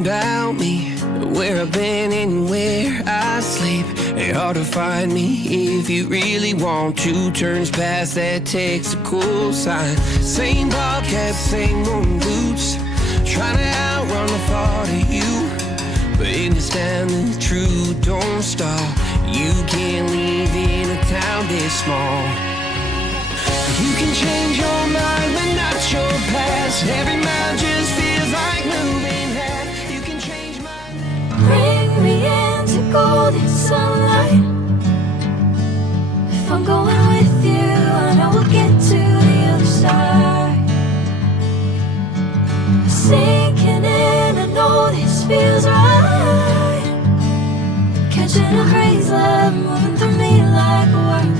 everything about me, where I've been and where I sleep. It's hard to find me if you really want to. Turns past that takes a cool sign. Same bobcat, same old boots, trying to outrun the thought of you. But in this town the truth don't stop. You can't live in a town this small. You can change your mind but not your past. Every mile just feels like moving half. You can change my Bring me into golden sunlight. If I'm going with you, I know we'll get to the other side. Sinking in, I know this feels right. Catching a breeze, love moving through me like a whirlwind.